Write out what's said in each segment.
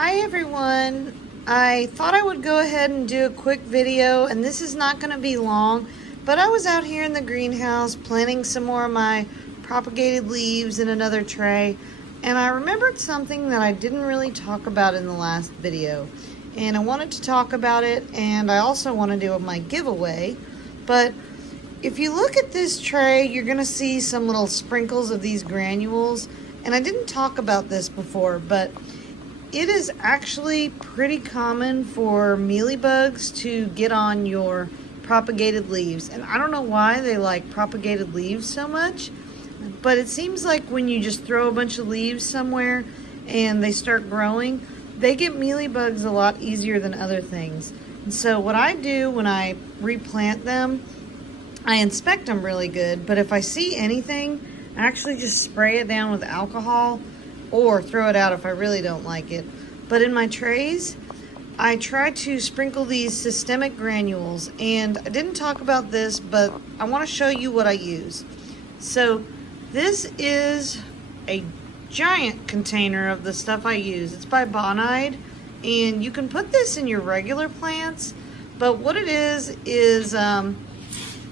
Hi everyone. I thought I would go ahead and do a quick video, and this is not going to be long, but I was out here in the greenhouse planting some more of my propagated leaves in another tray, and I remembered something that I didn't really talk about in the last video, and I wanted to talk about it, and I also want to do my giveaway. But if you look at this tray, you're going to see some little sprinkles of these granules, and I didn't talk about this before, but it is actually pretty common for mealybugs to get on your propagated leaves. And I don't know why they like propagated leaves so much, but it seems like when you just throw a bunch of leaves somewhere and they start growing, they get mealybugs a lot easier than other things. And so what I do when I replant them, I inspect them really good, but if I see anything, I actually just spray it down with alcohol or throw it out if I really don't like it. But in my trays, I try to sprinkle these systemic granules, and I didn't talk about this, but I want to show you what I use. So this is a giant container of the stuff I use. It's by Bonide, and you can put this in your regular plants, but what it is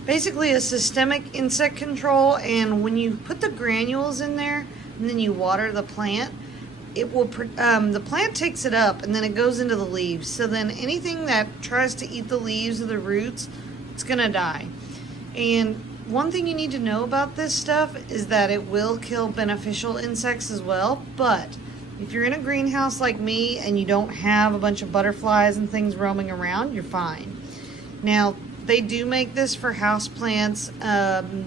basically a systemic insect control, and when you put the granules in there and then you water the plant, it will the plant takes it up and then it goes into the leaves. So then anything that tries to eat the leaves or the roots, it's gonna die. And one thing you need to know about this stuff is that it will kill beneficial insects as well. But if you're in a greenhouse like me and you don't have a bunch of butterflies and things roaming around, you're fine. Now, they do make this for house plants.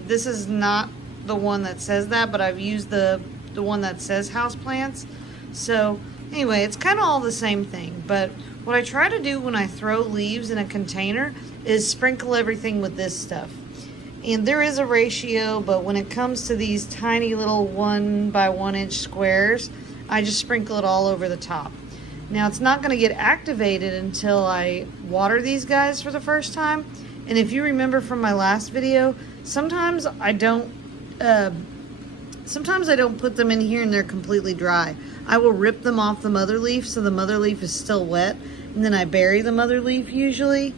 This is not the one that says that, but I've used the one that says house plants. So anyway, it's kind of all the same thing. But what I try to do when I throw leaves in a container is sprinkle everything with this stuff. And there is a ratio, but when it comes to these tiny little 1 by 1 inch squares, I just sprinkle it all over the top. Now, it's not going to get activated until I water these guys for the first time. And if you remember from my last video, sometimes I don't put them in here and they're completely dry. I will rip them off the mother leaf so the mother leaf is still wet, and then I bury the mother leaf usually.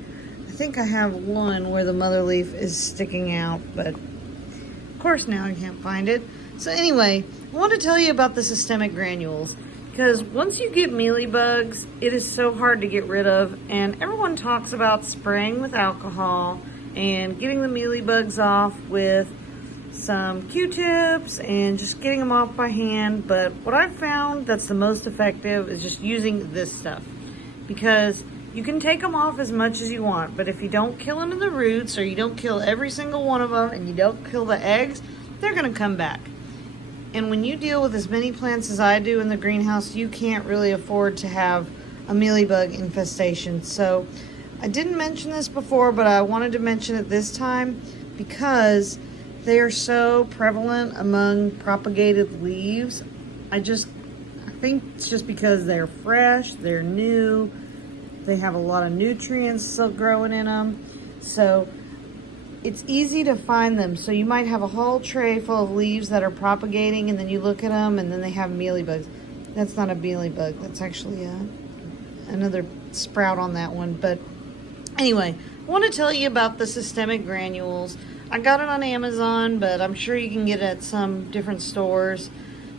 I think I have one where the mother leaf is sticking out, but of course now I can't find it. So anyway, I want to tell you about the systemic granules, because once you get mealybugs, it is so hard to get rid of, and everyone talks about spraying with alcohol and getting the mealybugs off with some Q-tips and just getting them off by hand. But what I've found that's the most effective is just using this stuff, because you can take them off as much as you want, but if you don't kill them in the roots, or you don't kill every single one of them, and you don't kill the eggs, they're gonna come back. And when you deal with as many plants as I do in the greenhouse, you can't really afford to have a mealybug infestation. So I didn't mention this before, but I wanted to mention it this time because they are so prevalent among propagated leaves. I think it's just because they're fresh, they're new, they have a lot of nutrients still growing in them. So it's easy to find them. So you might have a whole tray full of leaves that are propagating, and then you look at them and then they have mealybugs. That's not a mealybug, that's actually another sprout on that one. But anyway, I want to tell you about the systemic granules. I got it on Amazon, but I'm sure you can get it at some different stores.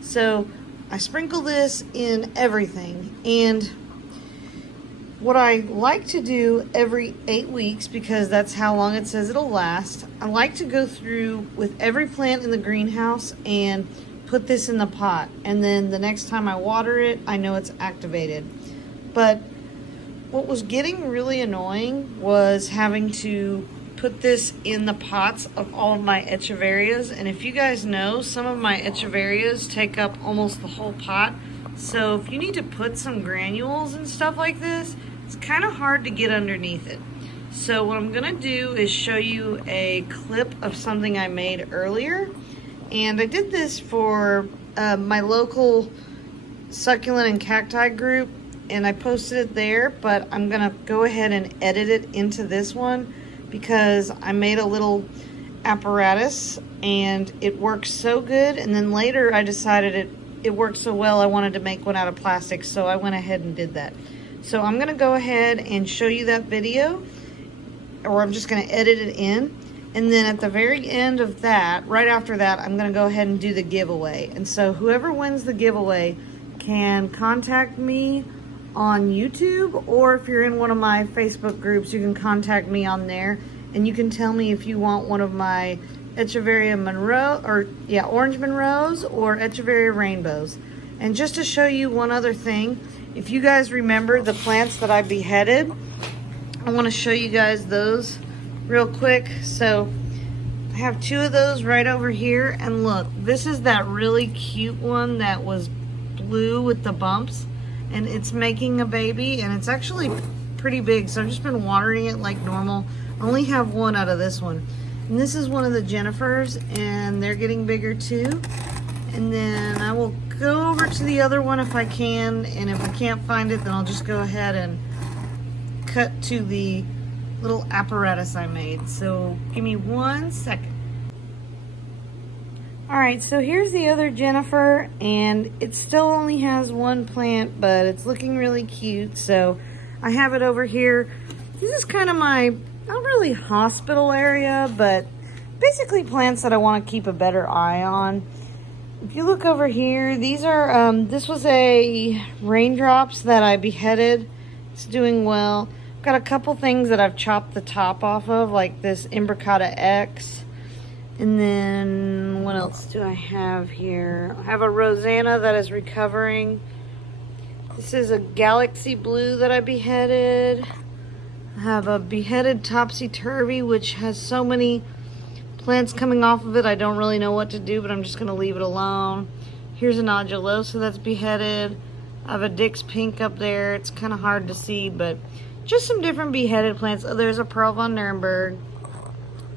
So I sprinkle this in everything, and what I like to do every 8 weeks, because that's how long it says it'll last, I like to go through with every plant in the greenhouse and put this in the pot. And then the next time I water it, I know it's activated. But what was getting really annoying was having to put this in the pots of all of my echeverias. And if you guys know, some of my echeverias take up almost the whole pot. So if you need to put some granules and stuff like this, it's kind of hard to get underneath it. So what I'm gonna do is show you a clip of something I made earlier. And I did this for my local succulent and cacti group, and I posted it there, but I'm gonna go ahead and edit it into this one because I made a little apparatus and it works so good. And then later I decided it worked so well, I wanted to make one out of plastic, so I went ahead and did that. So I'm gonna go ahead and show you that video, or I'm just gonna edit it in. And then at the very end of that, right after that, I'm gonna go ahead and do the giveaway. And so whoever wins the giveaway can contact me on YouTube, or if you're in one of my Facebook groups, you can contact me on there, and you can tell me if you want one of my Echeveria Monroe, or yeah, Orange Monroes or Echeveria Rainbows. And just to show you one other thing, if you guys remember the plants that I beheaded, I want to show you guys those real quick. So I have two of those right over here, and look, this is that really cute one that was blue with the bumps, and it's making a baby, and it's actually pretty big, so I've just been watering it like normal. I only have one out of this one, and this is one of the Jennifers, and they're getting bigger too. And then I will go over to the other one if I can, and if I can't find it, then I'll just go ahead and cut to the little apparatus I made. So give me 1 second. Alright, so here's the other Jennifer, and it still only has one plant, but it's looking really cute. So I have it over here. This is kind of my, not really hospital area, but basically plants that I want to keep a better eye on. If you look over here, these are, this was a raindrops that I beheaded. It's doing well. I've got a couple things that I've chopped the top off of, like this Imbricata X. And then, what else do I have here? I have a Rosanna that is recovering. This is a Galaxy Blue that I beheaded. I have a beheaded Topsy-Turvy, which has so many plants coming off of it, I don't really know what to do, but I'm just going to leave it alone. Here's a Nodulosa that's beheaded. I have a Dick's Pink up there. It's kind of hard to see, but just some different beheaded plants. Oh, there's a Pearl von Nuremberg.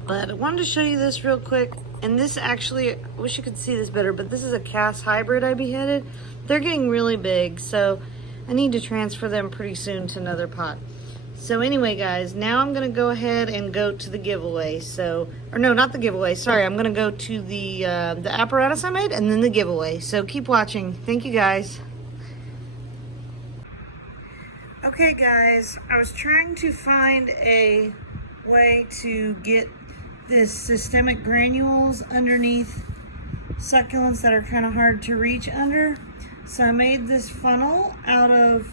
But I wanted to show you this real quick. And this actually, I wish you could see this better, but this is a Cass hybrid I beheaded. They're getting really big, so I need to transfer them pretty soon to another pot. So anyway, guys, now I'm going to go ahead and go to the giveaway. So, or no, not the giveaway. Sorry, I'm going to go to the apparatus I made and then the giveaway. So keep watching. Thank you, guys. Okay, guys, I was trying to find a way to get this systemic granules underneath succulents that are kind of hard to reach under. So I made this funnel out of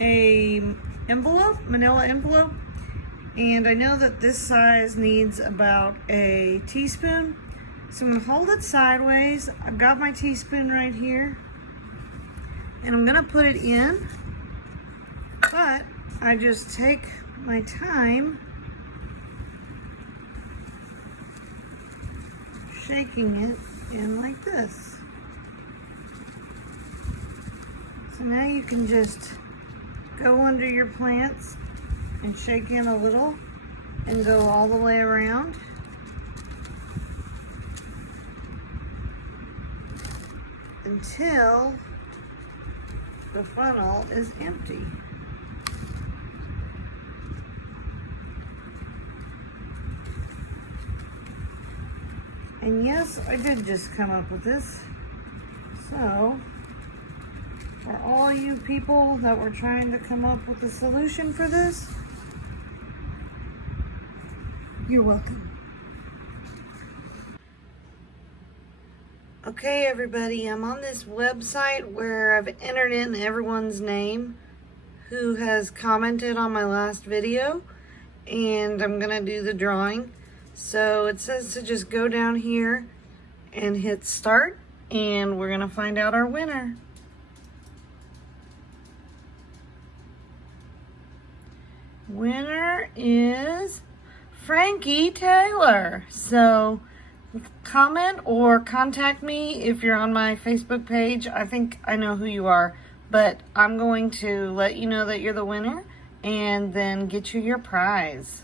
a envelope, manila envelope, and I know that this size needs about a teaspoon. So I'm going to hold it sideways. I've got my teaspoon right here, and I'm going to put it in, but I just take my time shaking it in like this. So now you can just go under your plants and shake in a little and go all the way around. Until the funnel is empty. And yes, I did just come up with this. So, for all you people that were trying to come up with a solution for this, you're welcome. Okay, everybody, I'm on this website where I've entered in everyone's name who has commented on my last video, and I'm gonna do the drawing. So it says to just go down here and hit start, and we're gonna find out our winner. Winner is Frankie Taylor. So comment or contact me if you're on my Facebook page. I think I know who you are, but I'm going to let you know that you're the winner and then get you your prize.